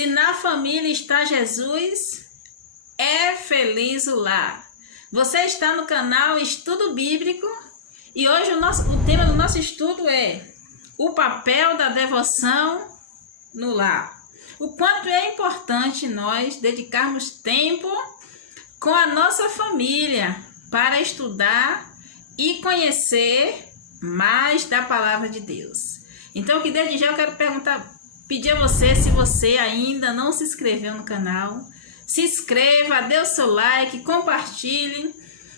Se na família está Jesus, é feliz o lar. Você está no canal Estudo Bíblico e hoje o tema do nosso estudo é o papel da devoção no lar. O quanto é importante nós dedicarmos tempo com a nossa família para estudar e conhecer mais da palavra de Deus. Então, que desde já eu quero pedir a você, se você ainda não se inscreveu no canal, se inscreva, dê o seu like, compartilhe.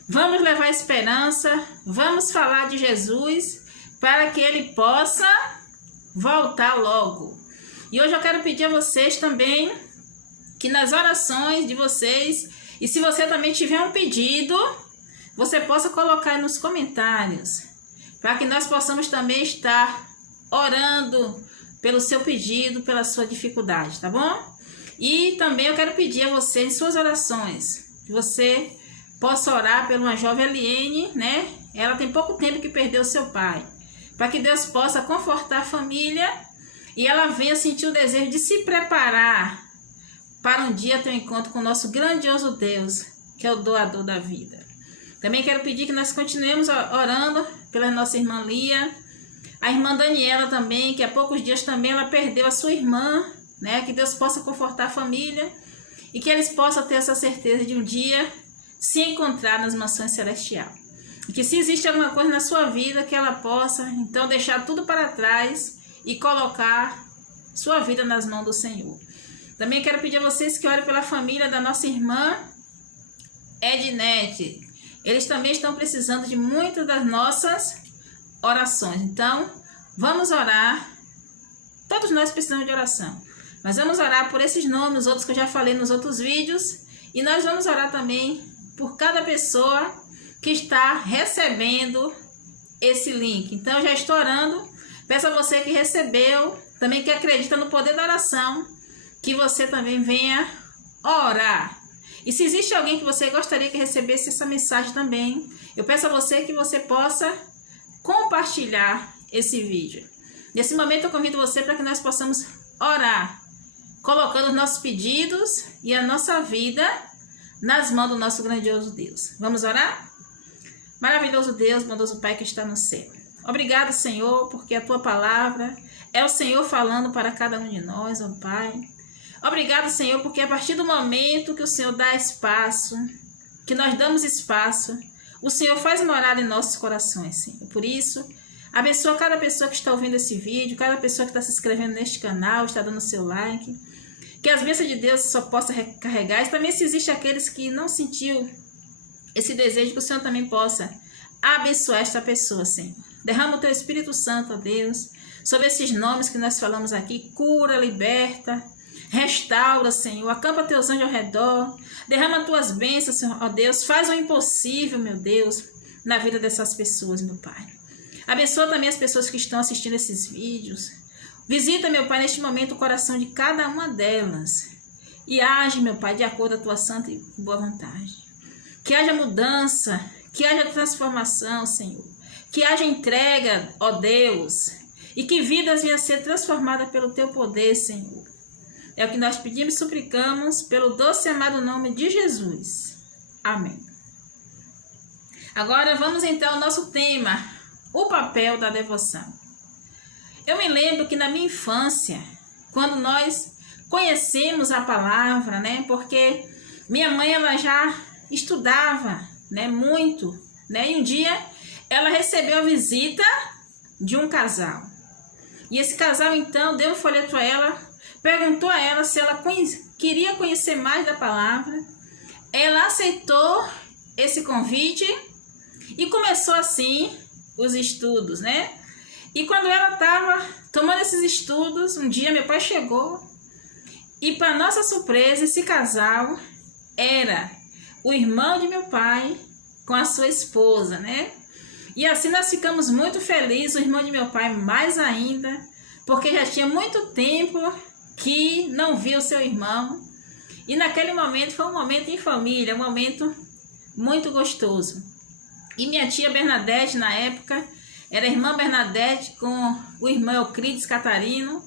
Vamos levar esperança, vamos falar de Jesus para que ele possa voltar logo. E hoje eu quero pedir a vocês também que nas orações de vocês, e se você também tiver um pedido, você possa colocar nos comentários, para que nós possamos também estar orando pelo seu pedido, pela sua dificuldade, tá bom? E também eu quero pedir a você, em suas orações, que você possa orar por uma jovem Eliene, né? Ela tem pouco tempo que perdeu seu pai, para que Deus possa confortar a família e ela venha sentir o desejo de se preparar para um dia ter um encontro com o nosso grandioso Deus, que é o doador da vida. Também quero pedir que nós continuemos orando pela nossa irmã Lia, a irmã Daniela também, que há poucos dias também ela perdeu a sua irmã, né? Que Deus possa confortar a família e que eles possam ter essa certeza de um dia se encontrar nas mansões celestiais. E que se existe alguma coisa na sua vida, que ela possa então deixar tudo para trás e colocar sua vida nas mãos do Senhor. Também quero pedir a vocês que orem pela família da nossa irmã Ednete. Eles também estão precisando de muitas das nossas orações. Então, vamos orar. Todos nós precisamos de oração. Mas vamos orar por esses nomes, outros que eu já falei nos outros vídeos. E nós vamos orar também por cada pessoa que está recebendo esse link. Então, eu já estou orando. Peço a você que recebeu, também que acredita no poder da oração, que você também venha orar. E se existe alguém que você gostaria que recebesse essa mensagem também, eu peço a você que você possa compartilhar esse vídeo. Nesse momento eu convido você para que nós possamos orar, colocando os nossos pedidos e a nossa vida nas mãos do nosso grandioso Deus. Vamos orar? Maravilhoso Deus, bondoso Pai que está no céu. Obrigado, Senhor, porque a Tua palavra é o Senhor falando para cada um de nós, ó Pai. Obrigado, Senhor, porque a partir do momento que o Senhor dá espaço, que nós damos espaço, o Senhor faz morada em nossos corações, Senhor. Por isso, abençoa cada pessoa que está ouvindo esse vídeo, cada pessoa que está se inscrevendo neste canal, está dando seu like. Que as bênçãos de Deus só possa recarregar. E também se existe aqueles que não sentiu esse desejo, que o Senhor também possa abençoar esta pessoa, Senhor. Derrama o Teu Espírito Santo, ó Deus, sobre esses nomes que nós falamos aqui. Cura, liberta, restaura, Senhor. Acampa Teus anjos ao redor. Derrama Tuas bênçãos, Senhor, ó Deus. Faz o impossível, meu Deus, na vida dessas pessoas, meu Pai. Abençoa também as pessoas que estão assistindo esses vídeos. Visita, meu Pai, neste momento o coração de cada uma delas. E age, meu Pai, de acordo com a Tua santa e boa vontade. Que haja mudança, que haja transformação, Senhor. Que haja entrega, ó Deus. E que vidas venham a ser transformadas pelo Teu poder, Senhor. É o que nós pedimos e suplicamos pelo doce e amado nome de Jesus. Amém. Agora vamos então ao nosso tema, o papel da devoção. Eu me lembro que na minha infância, quando nós conhecemos a palavra, né? Porque minha mãe, ela já estudava, né? Muito, né? E um dia ela recebeu a visita de um casal. E esse casal, então, deu um folheto a ela, perguntou a ela se ela queria conhecer mais da palavra. Ela aceitou esse convite e começou assim os estudos, né? E quando ela estava tomando esses estudos, um dia meu pai chegou e, para nossa surpresa, esse casal era o irmão de meu pai com a sua esposa, né? E assim nós ficamos muito felizes, o irmão de meu pai mais ainda, porque já tinha muito tempo que não via o seu irmão. E naquele momento foi um momento em família, um momento muito gostoso. E minha tia Bernadette, na época, era a irmã Bernadette com o irmão Euclides Catarino.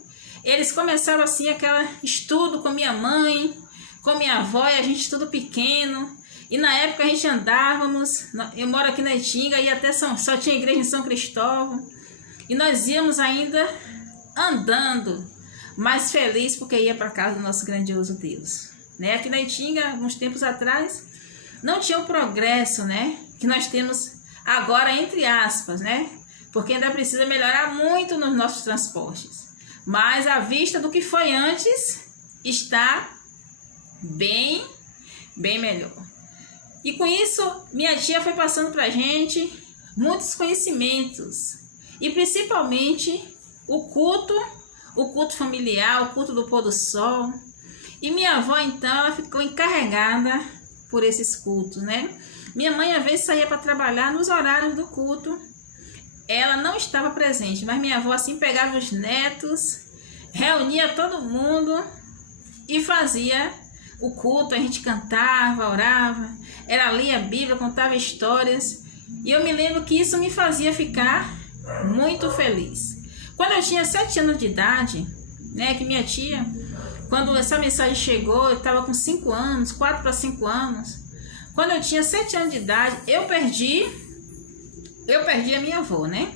eles começaram assim aquele estudo com minha mãe, com minha avó, e a gente tudo pequeno. E na época a gente andávamos, eu moro aqui na Itinga e até só tinha igreja em São Cristóvão. E nós íamos ainda andando, mais feliz porque ia para casa do nosso grandioso Deus. Né? Aqui na Itinga, alguns tempos atrás, não tinha o progresso, né, que nós temos agora, entre aspas, né? Porque ainda precisa melhorar muito nos nossos transportes. Mas à vista do que foi antes, está bem melhor. E com isso, minha tia foi passando para a gente muitos conhecimentos. E principalmente o culto familiar, o culto do pôr do sol. E minha avó, então, ela ficou encarregada por esses cultos, né? Minha mãe, às vezes, saía para trabalhar nos horários do culto. Ela não estava presente, mas minha avó, assim, pegava os netos, reunia todo mundo e fazia o culto. A gente cantava, orava, ela lia a Bíblia, contava histórias. E eu me lembro que isso me fazia ficar muito feliz. Quando eu tinha 7 anos de idade, né, que minha tia, quando essa mensagem chegou, eu estava com 5 anos, 4 para 5 anos. Quando eu tinha 7 anos de idade, eu perdi a minha avó, né?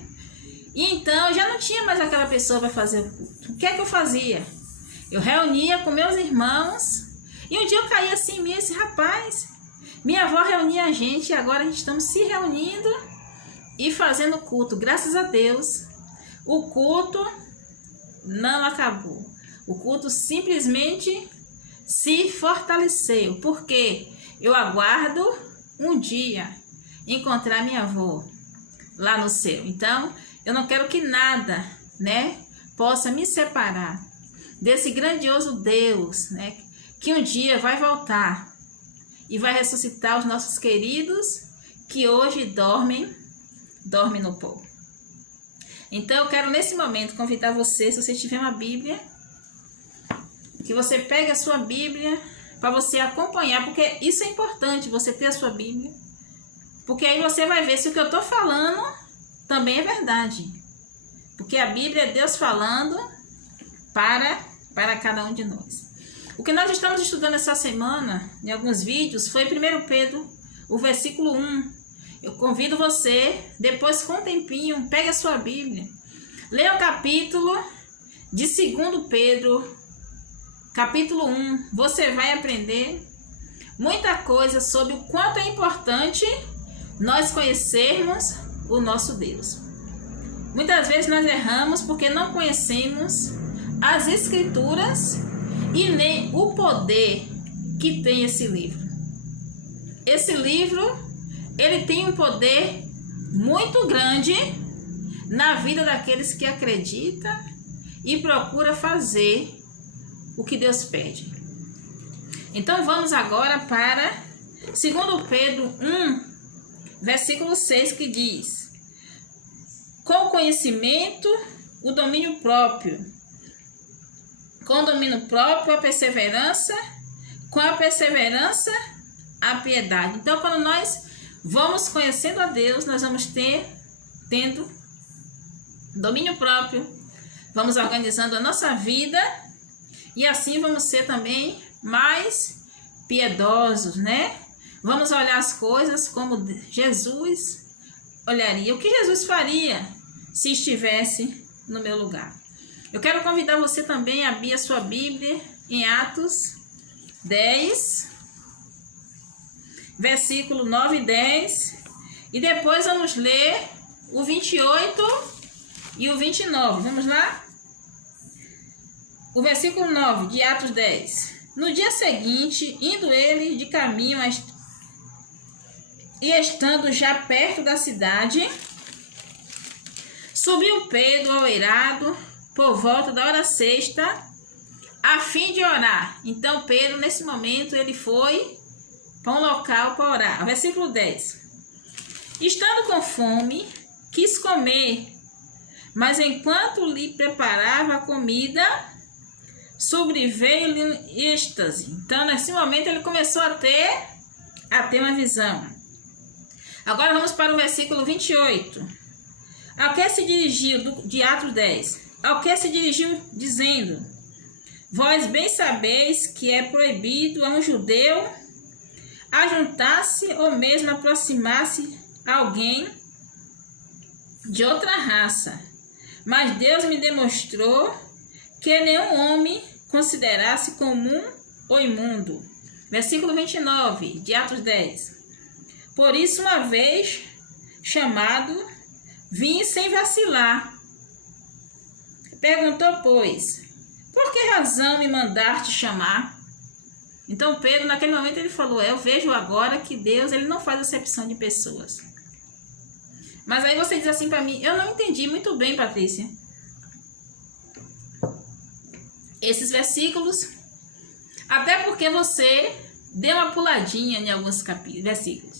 E então eu já não tinha mais aquela pessoa para fazer o culto. O que é que eu fazia? Eu reunia com meus irmãos e um dia eu caí assim em mim, esse rapaz. Minha avó reunia a gente e agora a gente estamos se reunindo e fazendo culto. Graças a Deus, o culto não acabou. O culto simplesmente se fortaleceu, porque eu aguardo um dia encontrar minha avó lá no céu. Então, eu não quero que nada, né, possa me separar desse grandioso Deus, né, que um dia vai voltar e vai ressuscitar os nossos queridos que hoje dormem no pó. Então, eu quero nesse momento convidar você, se você tiver uma Bíblia, que você pegue a sua Bíblia para você acompanhar, porque isso é importante, você ter a sua Bíblia, porque aí você vai ver se o que eu estou falando também é verdade, porque a Bíblia é Deus falando para cada um de nós. O que nós estamos estudando essa semana, em alguns vídeos, foi 1 Pedro, o versículo 1. Eu convido você, depois com um tempinho, pegue a sua Bíblia, leia o capítulo de 2 Pedro, capítulo 1, você vai aprender muita coisa sobre o quanto é importante nós conhecermos o nosso Deus. Muitas vezes nós erramos porque não conhecemos as Escrituras e nem o poder que tem esse livro. Esse livro, ele tem um poder muito grande na vida daqueles que acreditam e procuram fazer o que Deus pede. Então vamos agora para 2 Pedro 1, versículo 6, que diz: com o conhecimento, o domínio próprio. Com o domínio próprio, a perseverança. Com a perseverança, a piedade. Então, quando nós vamos conhecendo a Deus, nós vamos tendo domínio próprio. Vamos organizando a nossa vida. E assim vamos ser também mais piedosos, né? Vamos olhar as coisas como Jesus olharia. O que Jesus faria se estivesse no meu lugar? Eu quero convidar você também a abrir a sua Bíblia em Atos 10, versículo 9 e 10. E depois vamos ler o 28 e o 29. Vamos lá? O versículo 9 de Atos 10. No dia seguinte, indo ele de caminho e estando já perto da cidade, subiu Pedro ao eirado por volta da hora sexta, a fim de orar. Então Pedro, nesse momento, ele foi para um local para orar. Versículo 10. Estando com fome, quis comer, mas enquanto lhe preparava a comida, sobreveio-lhe êxtase. Então, nesse momento, ele começou a ter uma visão. Agora vamos para o versículo 28. Ao que se dirigiu, de Atos 10. ao que se dirigiu, dizendo: vós bem sabeis que é proibido a um judeu ajuntar-se ou mesmo aproximar-se a alguém de outra raça. Mas Deus me demonstrou que nenhum homem considerasse comum ou imundo. Versículo 29 de Atos 10. Por isso, uma vez chamado, vim sem vacilar. Perguntou, pois, por que razão me mandaste chamar? Então Pedro, naquele momento, ele falou: eu vejo agora que Deus, ele não faz acepção de pessoas. Mas aí você diz assim para mim: eu não entendi muito bem, Patrícia, esses versículos, até porque você deu uma puladinha em alguns versículos.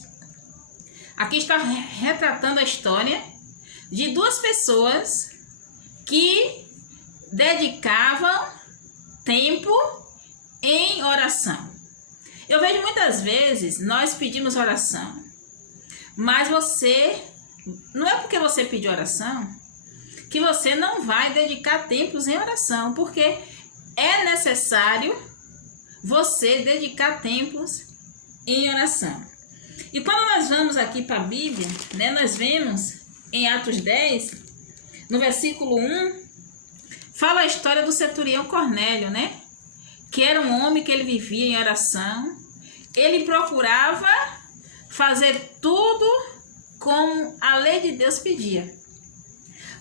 Aqui está retratando a história de duas pessoas que dedicavam tempo em oração. Eu vejo muitas vezes nós pedimos oração, mas você, não é porque você pediu oração que você não vai dedicar tempos em oração, porque é necessário você dedicar tempos em oração. E quando nós vamos aqui para a Bíblia, né, nós vemos em Atos 10, no versículo 1, fala a história do centurião Cornélio, né? Que era um homem que ele vivia em oração. Ele procurava fazer tudo como a lei de Deus pedia.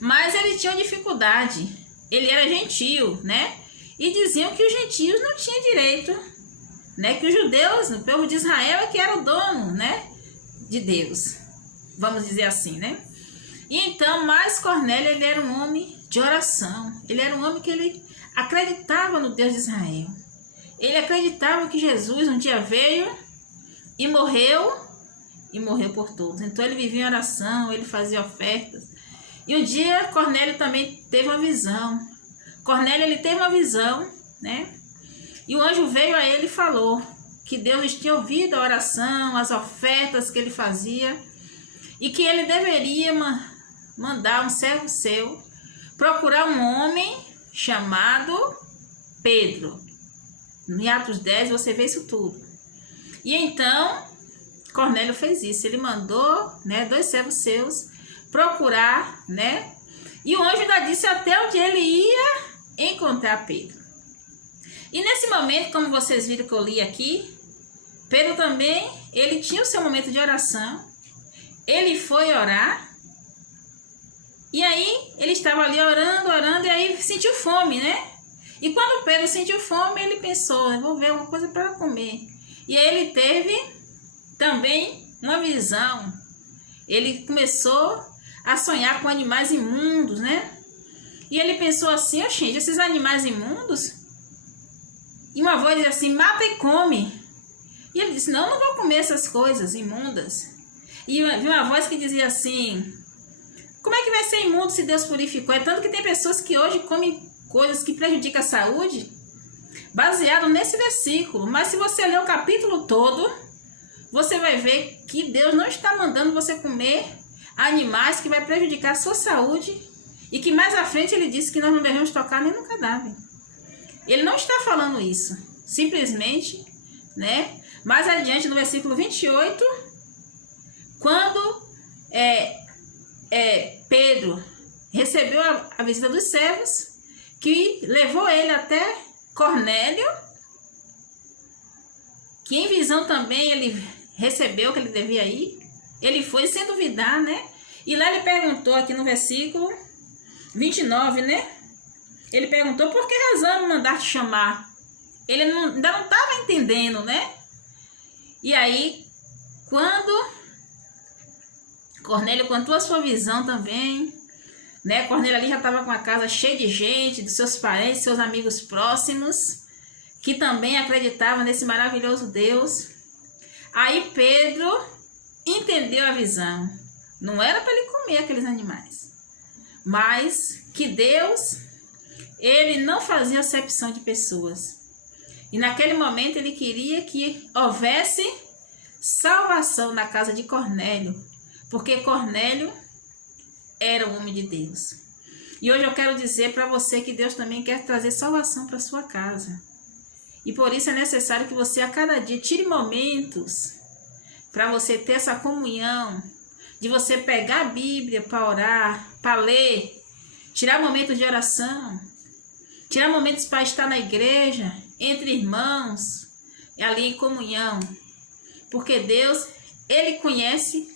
Mas ele tinha uma dificuldade. Ele era gentio, né? E diziam que os gentios não tinham direito, né? Que os judeus, o povo de Israel, é que era o dono, né? De Deus. Vamos dizer assim, né? E então, mas Cornélio, ele era um homem de oração. Ele era um homem que ele acreditava no Deus de Israel. Ele acreditava que Jesus um dia veio e morreu por todos. Então ele vivia em oração, ele fazia ofertas. E um dia Cornélio também teve uma visão. Cornélio, ele teve uma visão, né? E o anjo veio a ele e falou que Deus tinha ouvido a oração, as ofertas que ele fazia, e que ele deveria mandar um servo seu procurar um homem chamado Pedro. Em Atos 10 você vê isso tudo. E então Cornélio fez isso. Ele mandou, né, 2 servos seus procurar, né? E o anjo ainda disse até onde ele ia encontrar Pedro. E nesse momento, como vocês viram que eu li aqui, Pedro também, ele tinha o seu momento de oração. Ele foi orar. E aí, ele estava ali orando, e aí sentiu fome, né? E quando Pedro sentiu fome, ele pensou: eu vou ver alguma coisa para comer. E aí ele teve também uma visão. Ele começou a sonhar com animais imundos, né? E ele pensou assim: oh, gente, esses animais imundos? E uma voz dizia assim: mata e come. E ele disse: não vou comer essas coisas imundas. E viu uma voz que dizia assim: como é que vai ser imundo se Deus purificou? É tanto que tem pessoas que hoje comem coisas que prejudicam a saúde, baseado nesse versículo. Mas se você ler o capítulo todo, você vai ver que Deus não está mandando você comer animais que vai prejudicar a sua saúde, e que mais à frente ele disse que nós não devemos tocar nem no cadáver. Ele não está falando isso, simplesmente, né? Mais adiante no versículo 28, quando Pedro recebeu a visita dos servos, que levou ele até Cornélio, que em visão também ele recebeu que ele devia ir. Ele foi sem duvidar, né? E lá ele perguntou, aqui no versículo 29, né? Ele perguntou: por que razão me mandaste chamar? Ele ainda não estava entendendo, né? E aí, quando Cornélio contou a sua visão também, né? Cornélio ali já estava com a casa cheia de gente, dos seus parentes, seus amigos próximos, que também acreditavam nesse maravilhoso Deus. Aí Pedro entendeu a visão. Não era para ele comer aqueles animais, mas que Deus, ele não fazia acepção de pessoas. E naquele momento ele queria que houvesse salvação na casa de Cornélio, porque Cornélio era um homem de Deus. E hoje eu quero dizer para você que Deus também quer trazer salvação para sua casa. E por isso é necessário que você a cada dia tire momentos para você ter essa comunhão, de você pegar a Bíblia para orar, para ler, tirar momentos de oração, tirar momentos para estar na igreja, entre irmãos, ali em comunhão. Porque Deus, Ele conhece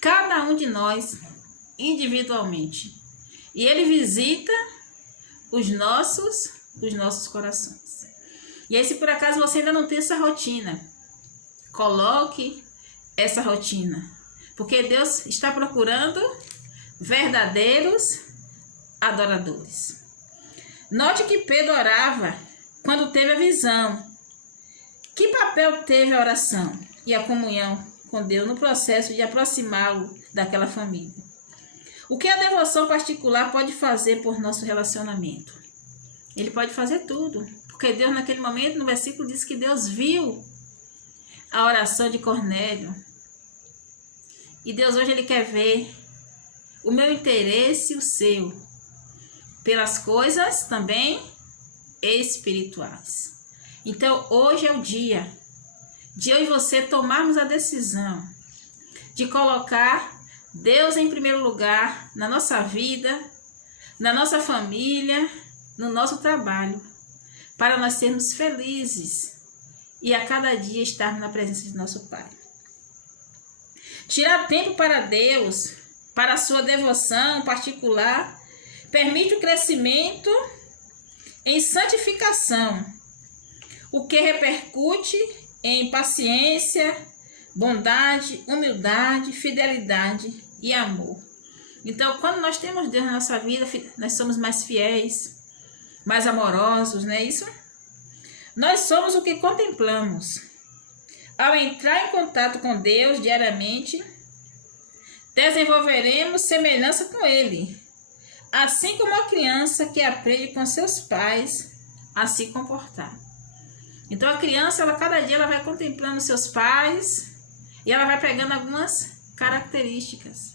cada um de nós individualmente. E Ele visita os nossos corações. E aí, se por acaso você ainda não tem essa rotina, coloque essa rotina. Porque Deus está procurando verdadeiros adoradores. Note que Pedro orava quando teve a visão. Que papel teve a oração e a comunhão com Deus no processo de aproximá-lo daquela família? O que a devoção particular pode fazer por nosso relacionamento? Ele pode fazer tudo. Porque Deus, naquele momento, no versículo, diz que Deus viu a oração de Cornélio. E Deus hoje Ele quer ver o meu interesse e o seu pelas coisas também espirituais. Então, hoje é o dia de eu e você tomarmos a decisão de colocar Deus em primeiro lugar na nossa vida, na nossa família, no nosso trabalho, para nós sermos felizes e a cada dia estarmos na presença de nosso Pai. Tirar tempo para Deus, para a sua devoção particular, permite o crescimento em santificação, o que repercute em paciência, bondade, humildade, fidelidade e amor. Então, quando nós temos Deus na nossa vida, nós somos mais fiéis, mais amorosos, não é isso? Nós somos o que contemplamos. Ao entrar em contato com Deus diariamente, desenvolveremos semelhança com Ele, assim como a criança que aprende com seus pais a se comportar. Então a criança, cada dia ela vai contemplando seus pais e ela vai pegando algumas características.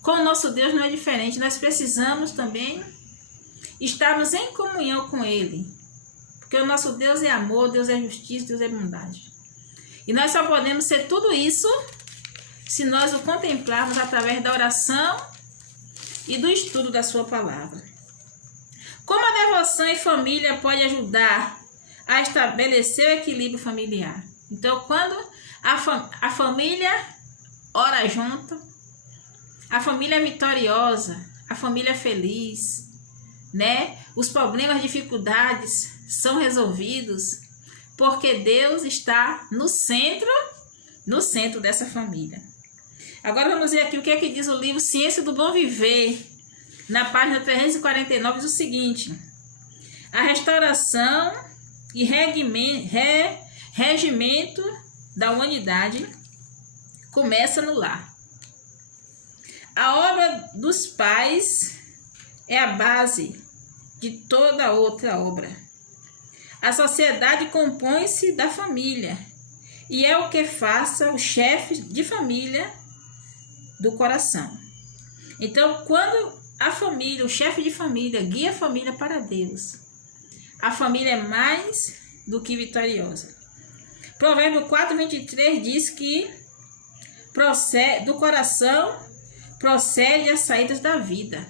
Com o nosso Deus não é diferente, nós precisamos também estarmos em comunhão com Ele. Porque o nosso Deus é amor, Deus é justiça, Deus é bondade. E nós só podemos ser tudo isso se nós o contemplarmos através da oração e do estudo da sua palavra. Como a devoção em família pode ajudar a estabelecer o equilíbrio familiar? Então, quando a família ora junto, a família é vitoriosa, a família é feliz, né? Os problemas, dificuldades são resolvidos porque Deus está no centro dessa família. Agora vamos ver aqui o que é que diz o livro Ciência do Bom Viver. Na página 349 diz o seguinte: a restauração e regimento da humanidade começa no lar. A obra dos pais é a base de toda outra obra. A sociedade compõe-se da família e é o que faça o chefe de família do coração. Então, quando a família, o chefe de família, guia a família para Deus, a família é mais do que vitoriosa. Provérbio 4:23 diz que do coração procede as saídas da vida.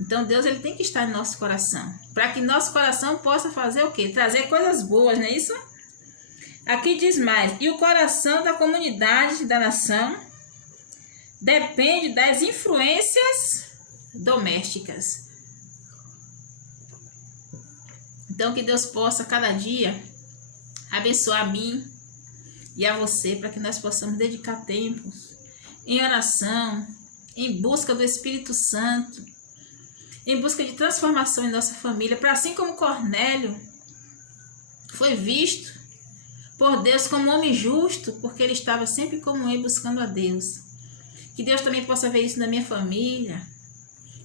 Então Deus ele tem que estar em nosso coração, para que nosso coração possa fazer o quê? Trazer coisas boas, não é isso? Aqui diz mais: e o coração da comunidade, da nação, depende das influências domésticas. Então que Deus possa cada dia abençoar a mim e a você, para que nós possamos dedicar tempos em oração, em busca do Espírito Santo, em busca de transformação em nossa família, para assim como Cornélio foi visto por Deus como homem justo, porque ele estava sempre como ele buscando a Deus. Que Deus também possa ver isso na minha família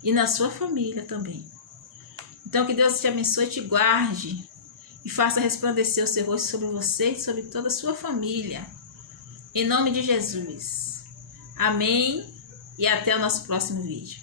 e na sua família também. Então que Deus te abençoe e te guarde e faça resplandecer o seu rosto sobre você e sobre toda a sua família. Em nome de Jesus. Amém e até o nosso próximo vídeo.